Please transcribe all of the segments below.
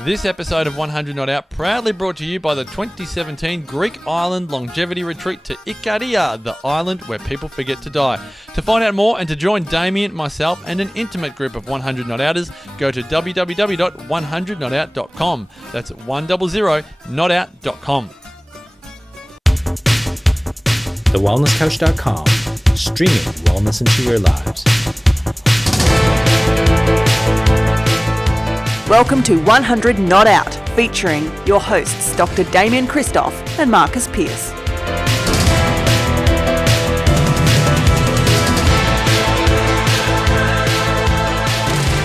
This episode of 100 Not Out proudly brought to you by the 2017 Greek Island Longevity Retreat to Ikaria, the island where people forget to die. To find out more and to join Damien, myself, and an intimate group of 100 Not Outers, go to www.100notout.com. That's 100notout.com. TheWellnessCouch.com, streaming wellness into your lives. Welcome to 100 Not Out, featuring your hosts Dr. Damien Christoph and Marcus Pearce.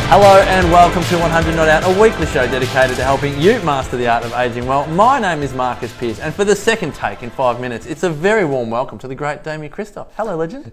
Hello and welcome to 100 Not Out, a weekly show dedicated to helping you master the art of aging well. My name is Marcus Pearce, and for the second take in 5 minutes, it's a very warm welcome to the great Damien Christoph. Hello, legend.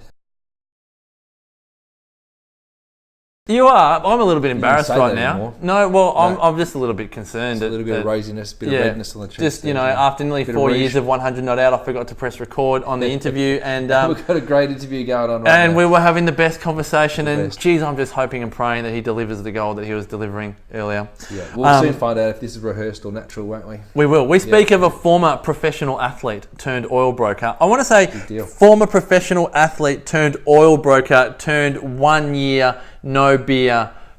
You are. I'm a little bit embarrassed right now. Anymore. No, well, I'm just a little bit concerned. Just a little bit of rosiness, a bit of redness on the chest. Just, after nearly 4 years of 100 Not Out, I forgot to press record on the interview. And we've got a great interview going on right now. We were having the best conversation. Geez, I'm just hoping and praying that he delivers the goal that he was delivering earlier. Yeah, we'll soon find out if this is rehearsed or natural, won't we? We will. We speak of a former professional athlete turned oil broker. I want to say former professional athlete turned oil broker turned OneYearNoBeer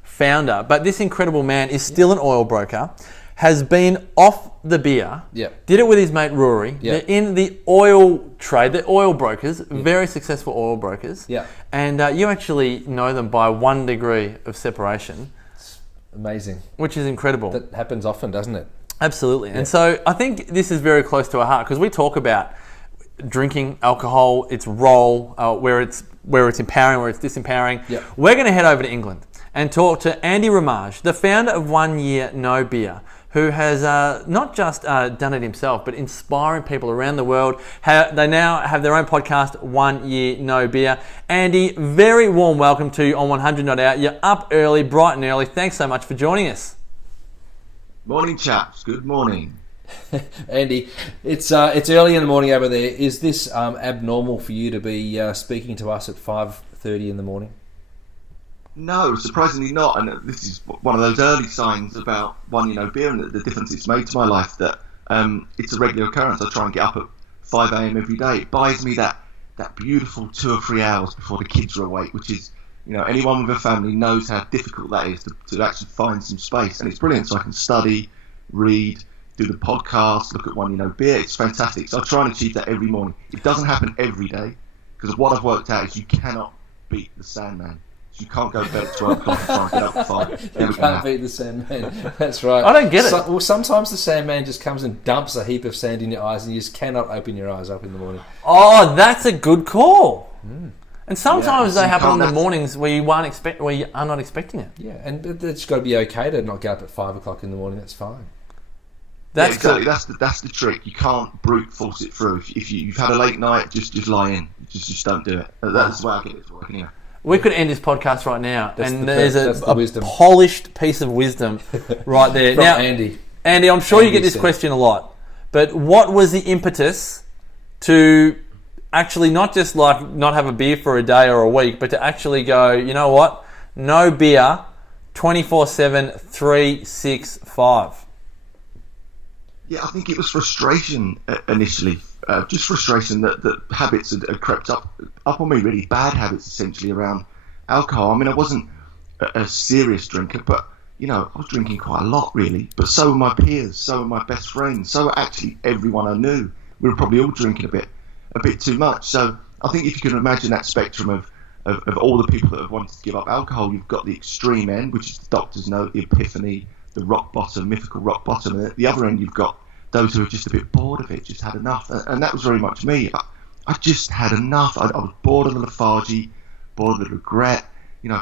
founder, but this incredible man is still an oil broker, has been off the beer, did it with his mate Ruari. They're in the oil trade, they're oil brokers, very successful oil brokers, and you actually know them by 1 degree of separation. It's amazing. Which is incredible. That happens often, doesn't it? Absolutely. And so I think this is very close to our heart, because we talk about drinking alcohol, its role, where it's empowering, where it's disempowering. We're going to head over to England and talk to Andy Ramage, the founder of OneYearNoBeer, who has not just done it himself, but inspiring people around the world. They now have their own podcast, OneYearNoBeer. Andy, very warm welcome to you on 100 Not Out. You're up early, bright and early. Thanks so much for joining us. Morning, chaps. Good morning. Andy, it's early in the morning over there. Is this abnormal for you to be speaking to us at 5:30 in the morning? No, surprisingly not. And this is one of those early signs about OneYearNoBeer and the difference it's made to my life, that it's a regular occurrence. I try and get up at 5 a.m. every day. It buys me that beautiful 2 or 3 hours before the kids are awake, which is, anyone with a family knows how difficult that is to actually find some space. And it's brilliant. So I can study, read, do the podcast, look at OneYearNoBeer. It's fantastic. So I try and achieve that every morning. It doesn't happen every day, because what I've worked out is you cannot beat the Sandman. You can't go to bed at 12 o'clock and try and get up at 5. You can't beat the Sandman. That's right. I don't get it. Well, sometimes the Sandman just comes and dumps a heap of sand in your eyes, and you just cannot open your eyes up in the morning. Oh, that's a good call. And sometimes they happen in the mornings where you are not expecting it. Yeah, and it's got to be okay to not get up at 5 o'clock in the morning. That's fine. Exactly. Cool. That's the trick. You can't brute force it through. If you've had a late night, just lie in. Just don't do it. That's the way I get it to work. Anyway. We could end this podcast right now, there's a polished piece of wisdom right there. From now, Andy, I'm sure you get this question a lot, but what was the impetus to actually not just not have a beer for a day or a week, but to actually go, you know what, no beer, 24/7, 365? Yeah, I think it was frustration initially. Just frustration that habits had crept up on me, really bad habits essentially around alcohol. I mean, I wasn't a serious drinker, but I was drinking quite a lot really. But so were my peers, so were my best friends, so were actually everyone I knew. We were probably all drinking a bit too much. So I think if you can imagine that spectrum of all the people that have wanted to give up alcohol, you've got the extreme end, which is the doctors know, the epiphany, the rock bottom, mythical rock bottom, and at the other end you've got those who are just a bit bored of it, just had enough. And that was very much me. I just had enough. I was bored of the lethargy, bored of the regret,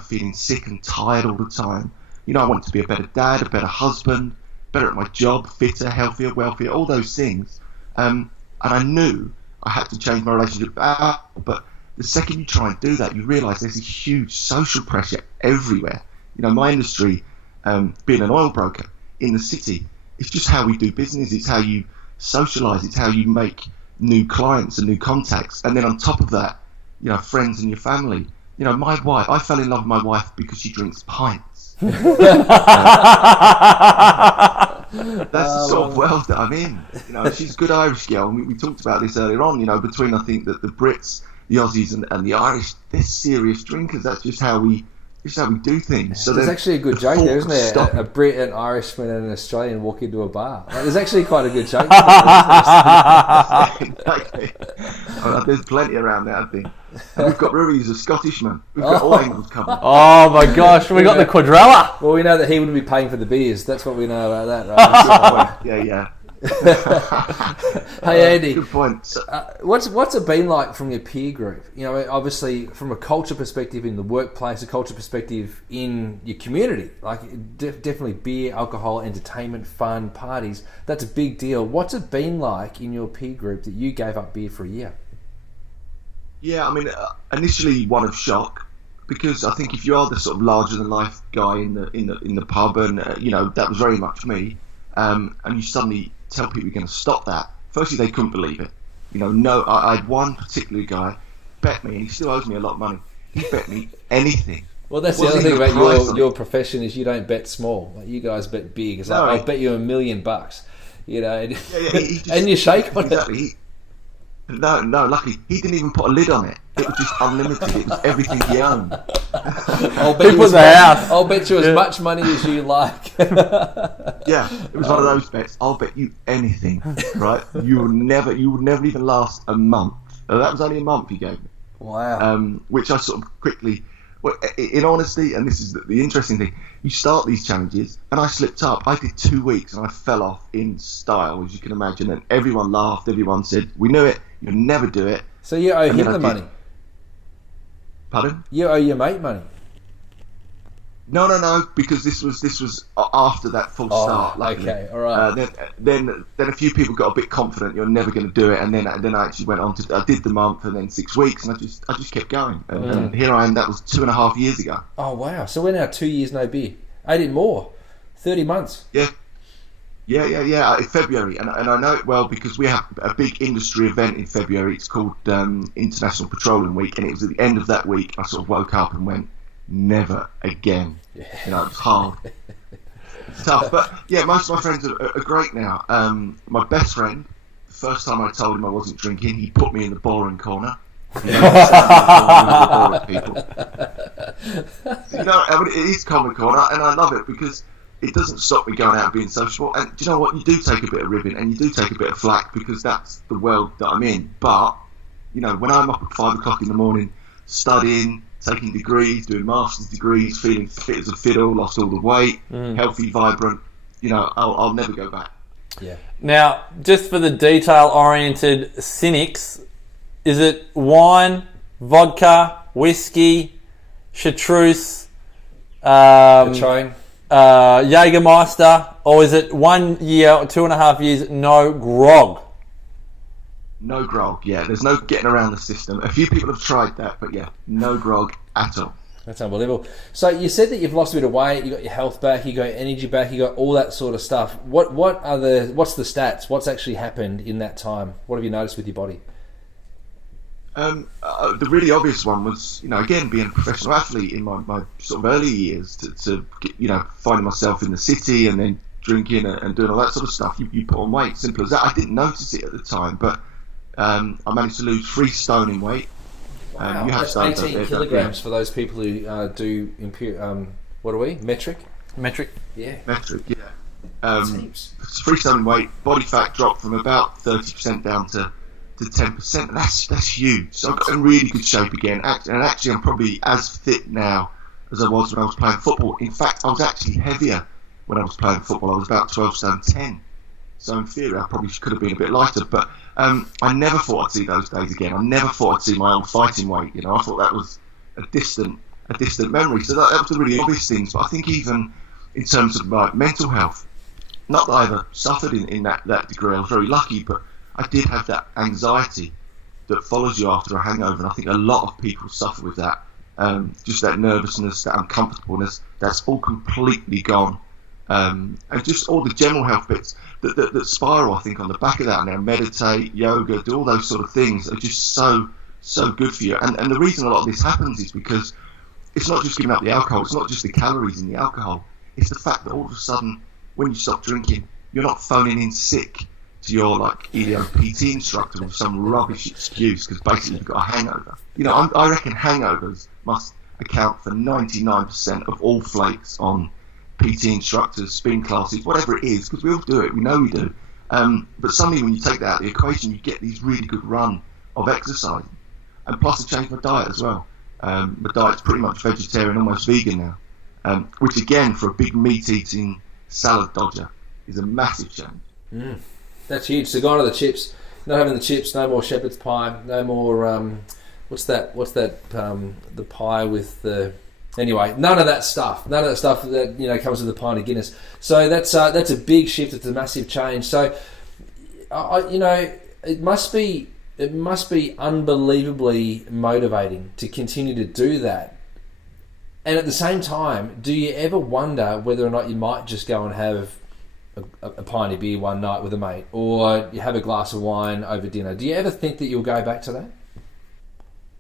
feeling sick and tired all the time. I wanted to be a better dad, a better husband, better at my job, fitter, healthier, wealthier, all those things. And I knew I had to change my relationship with alcohol. But the second you try and do that, you realise there's a huge social pressure everywhere. My industry, being an oil broker in the city, it's just how we do business. It's how you socialise. It's how you make new clients and new contacts. And then on top of that, friends and your family. My wife, I fell in love with my wife because she drinks pints. That's the sort of world that I'm in. You know, she's a good Irish girl, and we talked about this earlier on. You know, between I think that the Brits, the Aussies, and the Irish, they're serious drinkers. That's just how we do things. So there's actually a good joke there, isn't there? A Brit, an Irishman, and an Australian walk into a bar. Like, there's actually quite a good joke. Exactly. There's plenty around there, I think. And we've got Ruari, who's a Scottishman. We've got all angles covered. Oh my gosh, we got the quadrella. Well, we know that he wouldn't be paying for the beers. That's what we know about that, right? Yeah. Hey Andy, good point. So, what's it been like from your peer group? You know, obviously from a culture perspective in the workplace, a culture perspective in your community, like definitely beer, alcohol, entertainment, fun, parties. That's a big deal. What's it been like in your peer group that you gave up beer for a year? Yeah, I mean, initially one of shock, because I think if you are the sort of larger than life guy in the pub, and you know, that was very much me, and you suddenly tell people you're going to stop that. Firstly, they couldn't believe it. You know, no, I had one particular guy bet me, and he still owes me a lot of money. He bet me anything. Well, that's the other thing about your profession is you don't bet small. Like, you guys bet big. It's like, I'll bet you $1 million. You know, and you shake on it. No, luckily he didn't even put a lid on it. It was just unlimited. It was everything he owned. I'll bet you as much money as you like. Yeah, it was one of those bets. I'll bet you anything, right? You would never even last a month. That was only a month he gave me. Wow. Which I sort of quickly, well, in honesty, and this is the interesting thing, you start these challenges, and I slipped up. I did 2 weeks, and I fell off in style, as you can imagine, and everyone laughed. Everyone said, we knew it, you'll never do it. So you owe him the money? Pardon? You owe your mate money? No, because this was after that full start. Luckily. Okay, all right. Then a few people got a bit confident you're never going to do it, and then I actually went on to, I did the month and then 6 weeks, and I just kept going, and here I am. That was 2.5 years ago. Oh wow! So we're now 2 years no beer. 18 more, 30 months. Yeah. In February, and I know it well because we have a big industry event in February. It's called International Petroleum Week, and it was at the end of that week I sort of woke up and went, never again. You know, it's hard. It's tough, but yeah, most of my friends are great now. My best friend, the first time I told him I wasn't drinking, he put me in the boring corner. You know, people. You know, I mean, it is comical, and I love it because it doesn't stop me going out and being sociable. And do you know what? You do take a bit of ribbon and you do take a bit of flack because that's the world that I'm in. But, you know, when I'm up at 5 o'clock in the morning, studying, taking degrees, doing master's degrees, feeling fit as a fiddle, lost all the weight, healthy, vibrant, you know, I'll never go back. Yeah. Now, just for the detail-oriented cynics, is it wine, vodka, whiskey, chartreuse, Patron, Jägermeister, or is it 1 year or 2.5 years no grog? No grog, yeah. There's no getting around the system. A few people have tried that, but yeah, no grog at all. That's unbelievable. So you said that you've lost a bit of weight, you got your health back, you got your energy back, you got all that sort of stuff. What's the stats? What's actually happened in that time? What have you noticed with your body? The really obvious one was, you know, again, being a professional athlete in my sort of early years to get, you know, finding myself in the city and then drinking and doing all that sort of stuff. You put on weight, simple as that. I didn't notice it at the time, but I managed to lose 3 stone in weight. Wow, that's 18 kilograms for those people who do what are we? Metric. Yeah. Metric, yeah. 3 stone in weight. Body fat dropped from about 30% down to 10%. That's huge. So I got in really good shape again. And actually, I'm probably as fit now as I was when I was playing football. In fact, I was actually heavier when I was playing football. I was about 12 stone 10. So in theory, I probably could have been a bit lighter. But I never thought I'd see those days again. I never thought I'd see my old fighting weight. You know, I thought that was a distant memory. So that was the really obvious things. But I think even in terms of my mental health, not that I ever suffered in that degree. I was very lucky, but I did have that anxiety that follows you after a hangover, and I think a lot of people suffer with that. Just that nervousness, that uncomfortableness, that's all completely gone. And just all the general health bits that spiral, I think, on the back of that. Now, meditate, yoga, do all those sort of things are just so good for you. And the reason a lot of this happens is because it's not just giving up the alcohol, it's not just the calories in the alcohol, it's the fact that all of a sudden, when you stop drinking, you're not phoning in sick to your PT instructor with some rubbish excuse because basically you've got a hangover. I reckon hangovers must account for 99% of all flakes on PT instructors, spin classes, whatever it is, because we all do it, we know we do. But suddenly when you take that out of the equation, you get these really good run of exercising. And plus I changed my diet as well. My diet's pretty much vegetarian, almost vegan now, which again, for a big meat-eating salad dodger, is a massive change. That's huge. So gone are the chips. Not having the chips, no more shepherd's pie, no more, what's that, the pie with the... Anyway, none of that stuff that comes with a pint of Guinness. So that's a big shift. It's a massive change. So, it must be unbelievably motivating to continue to do that. And at the same time, do you ever wonder whether or not you might just go and have a pint of beer one night with a mate, or you have a glass of wine over dinner? Do you ever think that you'll go back to that?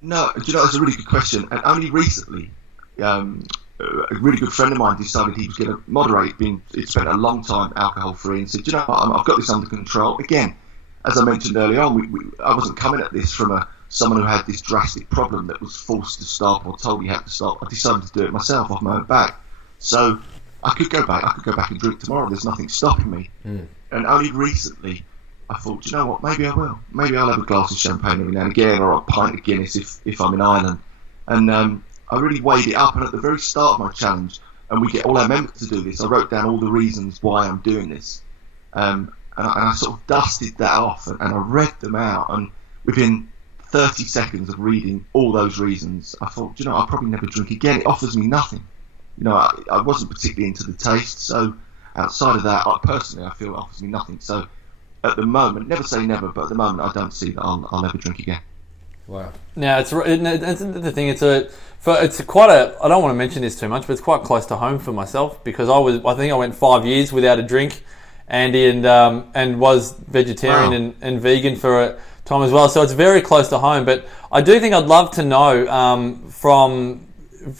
No, that's a really good question. And only recently, a really good friend of mine decided he was going to moderate. He'd spent a long time alcohol-free, and said, I've got this under control. Again, as I mentioned earlier on, I wasn't coming at this from someone who had this drastic problem that was forced to stop or told he had to stop. I decided to do it myself off my own back. So I could go back and drink tomorrow. There's nothing stopping me. And only recently I thought, maybe I will. Maybe I'll have a glass of champagne every now and again, or a pint of Guinness if I'm in Ireland. And I really weighed it up, and at the very start of my challenge, and we get all our members to do this, I wrote down all the reasons why I'm doing this. And I sort of dusted that off, and I read them out, and within 30 seconds of reading all those reasons, I thought, I'll probably never drink again. It offers me nothing. I wasn't particularly into the taste, so outside of that, I feel it offers me nothing. So at the moment, never say never, but at the moment I don't see that I'll ever drink again. Wow. Now it's the thing. It's quite a. I don't want to mention this too much, but it's quite close to home for myself, because I think I went 5 years without a drink, Andy, and was vegetarian and vegan for a time as well. So it's very close to home. But I do think I'd love to know from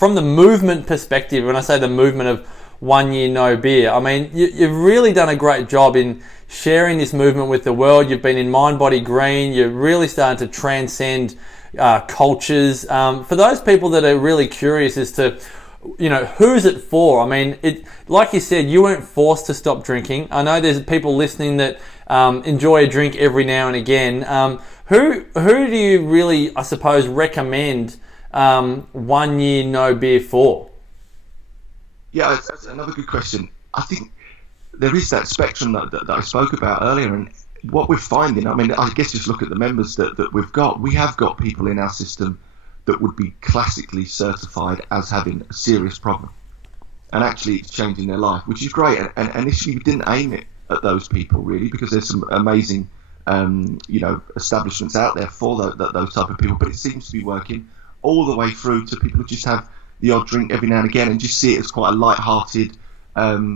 the movement perspective. When I say the movement of 1 Year No Beer, I mean you've really done a great job in sharing this movement with the world. You've been in Mind, Body, Green. You're really starting to transcend cultures. For those people that are really curious as to, who's it for? I mean, like you said, you weren't forced to stop drinking. I know there's people listening that enjoy a drink every now and again. Who do you really, I suppose, recommend 1 Year No Beer for? Yeah, that's another good question. I think there is that spectrum that I spoke about earlier, and what we're finding, I mean, I guess just look at the members that we've got. We have got people in our system that would be classically certified as having a serious problem, and actually it's changing their life, which is great. And initially we didn't aim it at those people really, because there's some amazing establishments out there for those type of people, but it seems to be working all the way through to people who just have the odd drink every now and again and just see it as quite a light-hearted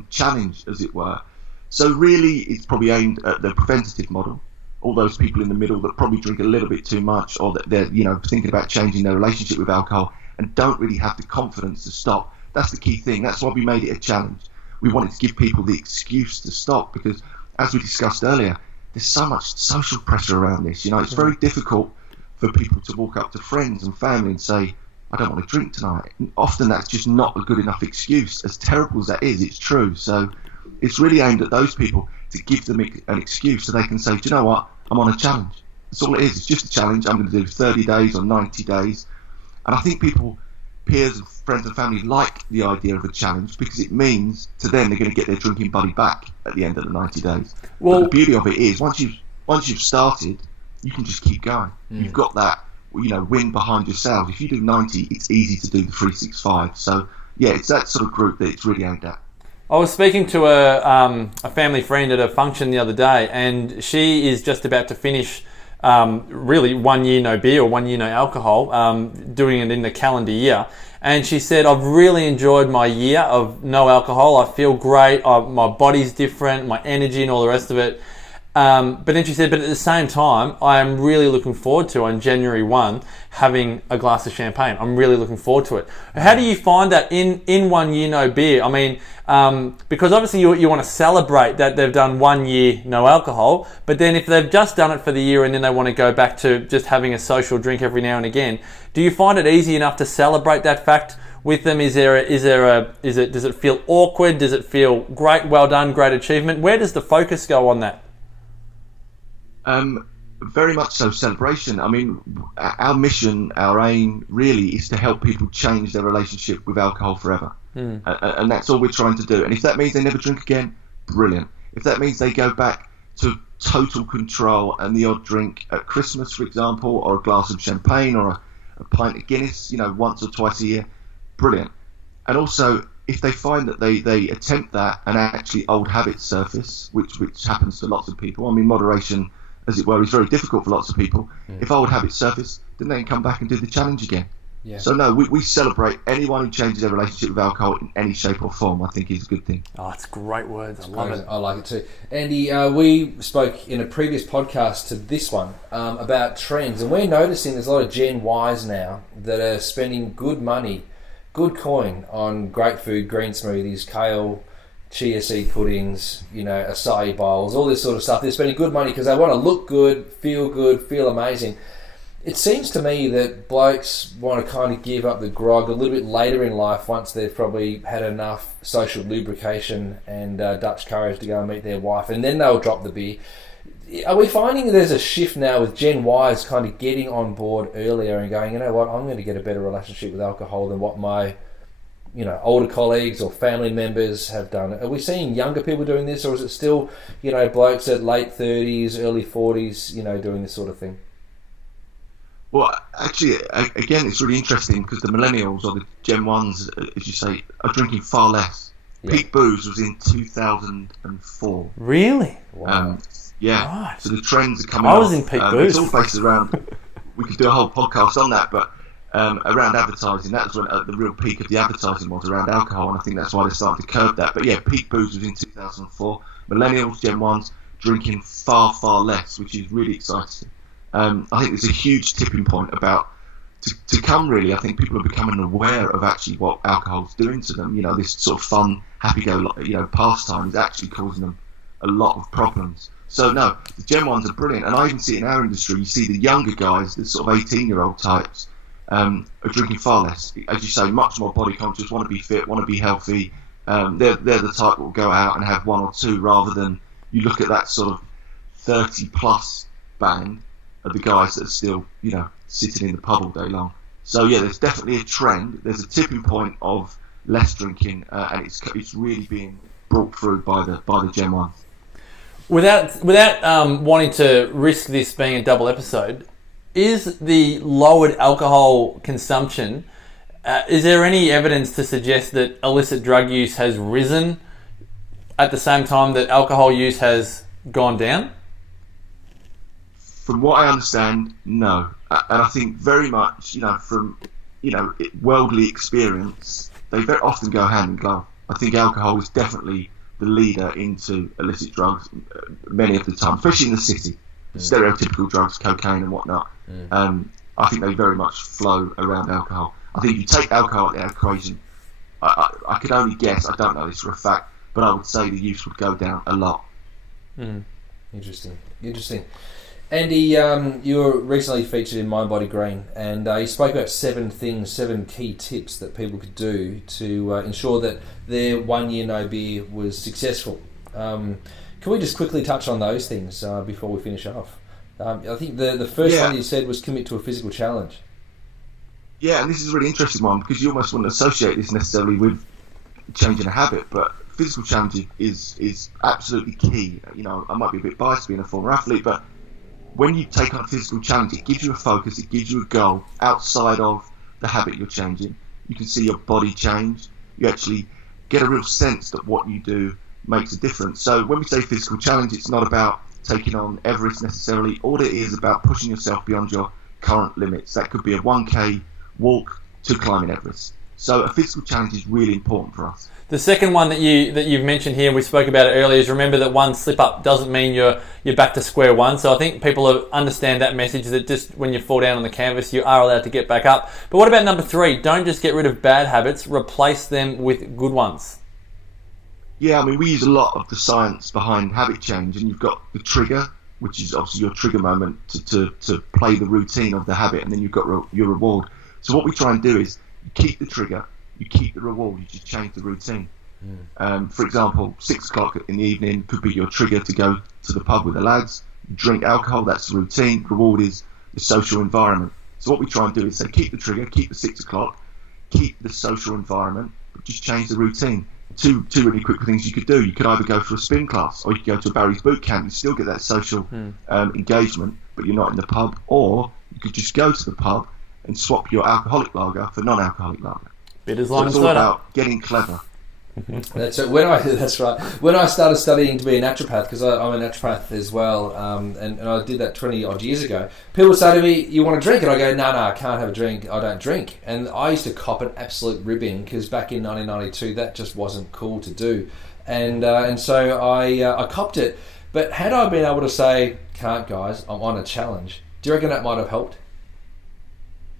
challenge, as it were. So really it's probably aimed at the preventative model, all those people in the middle that probably drink a little bit too much, or that they're thinking about changing their relationship with alcohol and don't really have the confidence to stop. That's the key thing. That's why we made it a challenge. We wanted to give people the excuse to stop, because as we discussed earlier, there's so much social pressure around this. It's very difficult for people to walk up to friends and family and say, I don't want to drink tonight. And often that's just not a good enough excuse. As terrible as that is, it's true. So it's really aimed at those people to give them an excuse so they can say, do you know what, I'm on a challenge. That's all it is. It's just a challenge. I'm going to do 30 days or 90 days. And I think people, peers and friends and family, like the idea of a challenge, because it means to them they're going to get their drinking buddy back at the end of the 90 days. Well, but the beauty of it is once you've started, you can just keep going. You've got that win behind yourself. If you do 90, it's easy to do the 365. So yeah, it's that sort of group that it's really aimed at. I was speaking to a family friend at a function the other day, and she is just about to finish really 1 year no beer or 1 year no alcohol, doing it in the calendar year. And she said, I've really enjoyed my year of no alcohol. I feel great. My body's different, my energy and all the rest of it. But then she said, but at the same time, I am really looking forward to, on January 1, having a glass of champagne. I'm really looking forward to it. How do you find that in 1 year no beer? I mean, because obviously you want to celebrate that they've done 1 year no alcohol, but then if they've just done it for the year and then they want to go back to just having a social drink every now and again, do you find it easy enough to celebrate that fact with them? Does it feel awkward? Does it feel great, well done, great achievement? Where does the focus go on that? Very much so celebration. I mean, our mission, our aim really is to help people change their relationship with alcohol forever. And that's all we're trying to do. And if that means they never drink again, brilliant. If that means they go back to total control and the odd drink at Christmas, for example, or a glass of champagne or a pint of Guinness, once or twice a year, brilliant. And also, if they find that they attempt that and actually old habits surface, which happens to lots of people, I mean, moderation, as it were, is very difficult for lots of people. If old habits surface, then they can come back and do the challenge again. Yeah. So no, we celebrate anyone who changes their relationship with alcohol in any shape or form. I think is a good thing. Oh, it's great words. I love it. I like it too. Andy, we spoke in a previous podcast to this one about trends, and we're noticing there's a lot of Gen Ys now that are spending good money, good coin on great food, green smoothies, kale, chia seed puddings, acai bowls, all this sort of stuff. They're spending good money because they want to look good, feel amazing. It seems to me that blokes want to kind of give up the grog a little bit later in life once they've probably had enough social lubrication and Dutch courage to go and meet their wife, and then they'll drop the beer. Are we finding there's a shift now with Gen Ys kind of getting on board earlier and going, you know what, I'm going to get a better relationship with alcohol than what my older colleagues or family members have done? Are we seeing younger people doing this, or is it still, blokes at late 30s, early 40s, doing this sort of thing? Well, actually, again, it's really interesting because the millennials or the Gen 1s, as you say, are drinking far less. Yeah. Peak booze was in 2004. Really? Wow. Yeah. Right. So the trends are coming I was in peak booze. It's all based around, we could do a whole podcast on that, but around advertising, that's when the real peak of the advertising was around alcohol, and I think that's why they're starting to curb that. But yeah, peak booze was in 2004. Millennials, Gen 1s, drinking far, far less, which is really exciting. I think there's a huge tipping point about to come, really. I think people are becoming aware of actually what alcohol's doing to them. This sort of fun, happy-go, pastime is actually causing them a lot of problems. So no, the Gen 1s are brilliant, and I even see it in our industry. You see the younger guys, the sort of 18-year-old types, are drinking far less. As you say, much more body conscious, want to be fit, want to be healthy. They're the type that will go out and have one or two, rather than you look at that sort of 30-plus band of the guys that are still, sitting in the pub all day long. So yeah, there's definitely a trend. There's a tipping point of less drinking, and it's really being brought through by the Gen 1. Without wanting to risk this being a double episode, is the lowered alcohol consumption, is there any evidence to suggest that illicit drug use has risen at the same time that alcohol use has gone down? From what I understand, no. And I think very much, from, worldly experience, they very often go hand in glove. I think alcohol is definitely the leader into illicit drugs many of the time, especially in the city. Stereotypical drugs, cocaine and whatnot. I think they very much flow around alcohol. I think if you take alcohol out of the equation, I could only guess, I don't know this for a fact, but I would say the use would go down a lot. Interesting. Andy, you were recently featured in Mind Body Green, and you spoke about 7 key tips that people could do to ensure that their 1 year no beer was successful. Can we just quickly touch on those things before we finish off? I think the first one you said was commit to a physical challenge. Yeah, and this is a really interesting one because you almost wouldn't associate this necessarily with changing a habit, but physical challenge is absolutely key. I might be a bit biased being a former athlete, but when you take on a physical challenge, it gives you a focus, it gives you a goal outside of the habit you're changing. You can see your body change. You actually get a real sense that what you do makes a difference. So when we say physical challenge, it's not about taking on Everest necessarily. All it is about pushing yourself beyond your current limits. That could be a 1K walk to climbing Everest. So a physical challenge is really important for us. The second one that you've mentioned here, and we spoke about it earlier, is remember that one slip up doesn't mean you're back to square one. So I think people understand that message, that just when you fall down on the canvas, you are allowed to get back up. But what about number 3? Don't just get rid of bad habits, replace them with good ones. Yeah, I mean, we use a lot of the science behind habit change, and you've got the trigger, which is obviously your trigger moment to play the routine of the habit, and then you've got your reward. So what we try and do is you keep the trigger, you keep the reward, you just change the routine. For example, 6 o'clock in the evening could be your trigger to go to the pub with the lads, drink alcohol, that's the routine. Reward is the social environment. So what we try and do is say keep the trigger, keep the 6 o'clock, keep the social environment, but just change the routine. Two really quick things you could do. You could either go for a spin class, or you could go to a Barry's boot camp. You still get that social engagement, but you're not in the pub. Or you could just go to the pub and swap your alcoholic lager for non-alcoholic lager. Bitters, So lime, it's and all soda. about getting clever. That's it. That's right. When I started studying to be a naturopath, because I'm a naturopath as well, and I did that 20 odd years ago, people would say to me, "You want a drink?" And I go, "No, I can't have a drink. I don't drink." And I used to cop an absolute ribbing, because back in 1992, that just wasn't cool to do, and so I copped it. But had I been able to say, "Can't, guys, I'm on a challenge," do you reckon that might have helped?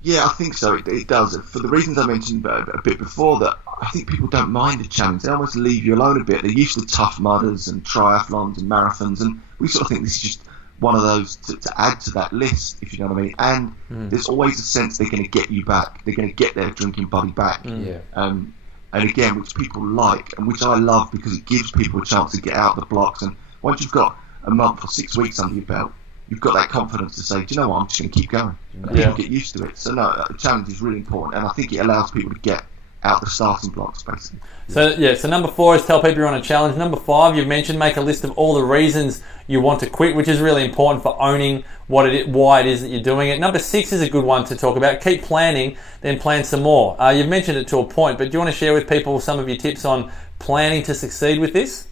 Yeah, I think so. It does. For the reasons I mentioned a bit before, that I think people don't mind a challenge. They almost leave you alone a bit. They're used to Tough Mudders and triathlons and marathons, and we sort of think this is just one of those to add to that list, if you know what I mean. And there's always a sense they're going to get you back. They're going to get their drinking buddy back. And again, which people like, and which I love, because it gives people a chance to get out of the blocks. And once you've got a month or 6 weeks under your belt, you've got that confidence to say, do you know what, I'm just going to keep going. And people get used to it. So no, a challenge is really important, and I think it allows people to get out the starting blocks, basically. So number 4 is tell people you're on a challenge. Number 5, you've mentioned make a list of all the reasons you want to quit, which is really important for owning why it is that you're doing it. Number 6 is a good one to talk about. Keep planning, then plan some more. You've mentioned it to a point, but do you want to share with people some of your tips on planning to succeed with this?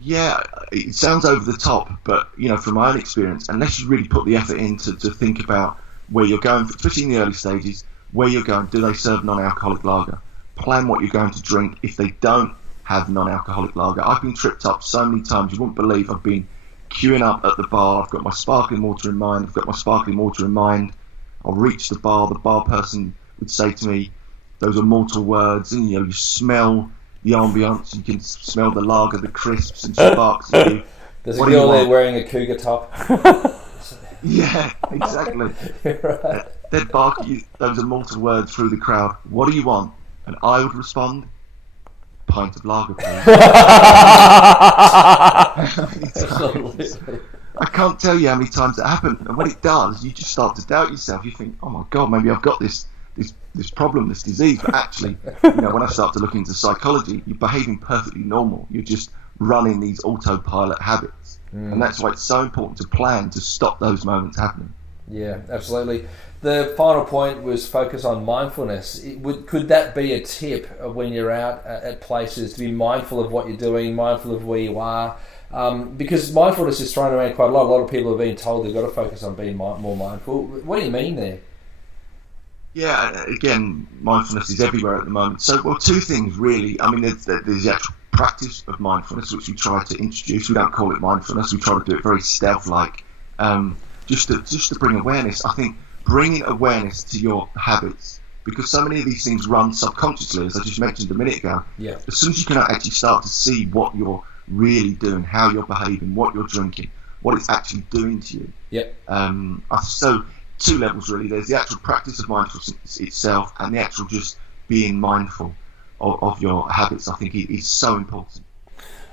Yeah, it sounds over the top, but from my own experience, unless you really put the effort in to think about where you're going, especially in the early stages, where you're going, do they serve non-alcoholic lager? Plan what you're going to drink if they don't have non-alcoholic lager. I've been tripped up so many times, you wouldn't believe. I've been queuing up at the bar, I've got my sparkling water in mind, I'll reach the bar person would say to me those immortal words, and you smell the ambience, you can smell the lager, the crisps and sparks. There's a girl there wearing a cougar top. Yeah, exactly. Right. They'd bark at you those immortal words through the crowd. What do you want? And I would respond, pint of lager, please. I can't tell you how many times that happened. And when it does, you just start to doubt yourself. You think, oh my God, maybe I've got this problem, this disease. But actually, when I start to look into psychology, you're behaving perfectly normal. You're just running these autopilot habits. And that's why it's so important to plan to stop those moments happening. Yeah, absolutely. The final point was focus on mindfulness. Could that be a tip when you're out at places to be mindful of what you're doing, mindful of where you are? Because mindfulness is thrown around quite a lot. A lot of people are being told they've got to focus on being more mindful. What do you mean there? Yeah, again, mindfulness is everywhere at the moment. So, well, 2 things really. I mean, there's the actual practice of mindfulness, which we try to introduce. We don't call it mindfulness. We try to do it very stealth-like, just to bring awareness. I think bringing awareness to your habits, because so many of these things run subconsciously, as I just mentioned a minute ago. Yeah. As soon as you can actually start to see what you're really doing, how you're behaving, what you're drinking, what it's actually doing to you. Yeah. So 2 levels really. There's the actual practice of mindfulness itself, and the actual just being mindful of your habits. I think is so important.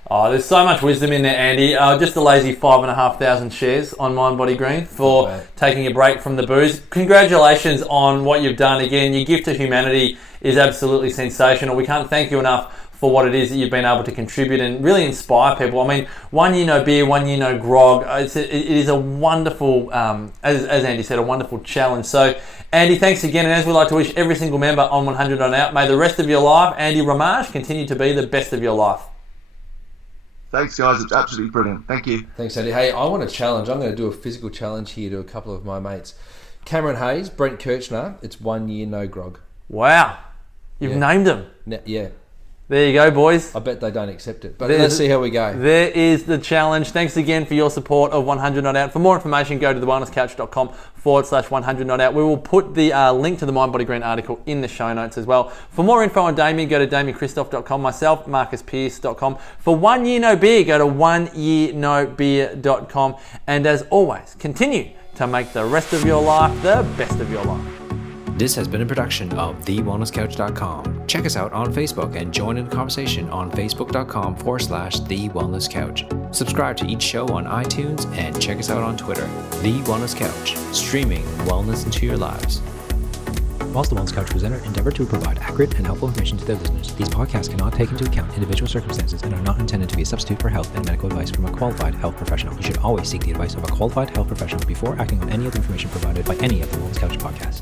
Oh, there's so much wisdom in there, Andy. Just a lazy 5,500 shares on Mind Body Green for taking a break from the booze. Congratulations on what you've done. Again, your gift to humanity is absolutely sensational. We can't thank you enough for what it is that you've been able to contribute and really inspire people. I mean, 1 year no beer, 1 year no grog. It is a wonderful, as Andy said, a wonderful challenge. So, Andy, thanks again. And as we like to wish every single member on 100 on out, may the rest of your life, Andy Ramage, continue to be the best of your life. Thanks, guys. It's absolutely brilliant. Thank you. Thanks, Andy. Hey, I want a challenge. I'm going to do a physical challenge here to a couple of my mates. Cameron Hayes, Brent Kirchner. It's 1 year no grog. Wow. You've named them. Yeah. There you go, boys. I bet they don't accept it. But let's see how we go. There is the challenge. Thanks again for your support of 100 Not Out. For more information, go to thewellnesscouch.com/100 Not Out. We will put the link to the Mind Body Green article in the show notes as well. For more info on Damien, go to DamienChristoff.com. Myself, MarcusPearce.com. For 1 Year No Beer, go to OneYearNoBeer.com. And as always, continue to make the rest of your life the best of your life. This has been a production of TheWellnessCouch.com. Check us out on Facebook and join in the conversation on Facebook.com/TheWellnessCouch. Subscribe to each show on iTunes and check us out on Twitter. The Wellness Couch, streaming wellness into your lives. Whilst the Wellness Couch presenter endeavored to provide accurate and helpful information to their listeners, these podcasts cannot take into account individual circumstances and are not intended to be a substitute for health and medical advice from a qualified health professional. You should always seek the advice of a qualified health professional before acting on any of the information provided by any of the Wellness Couch podcasts.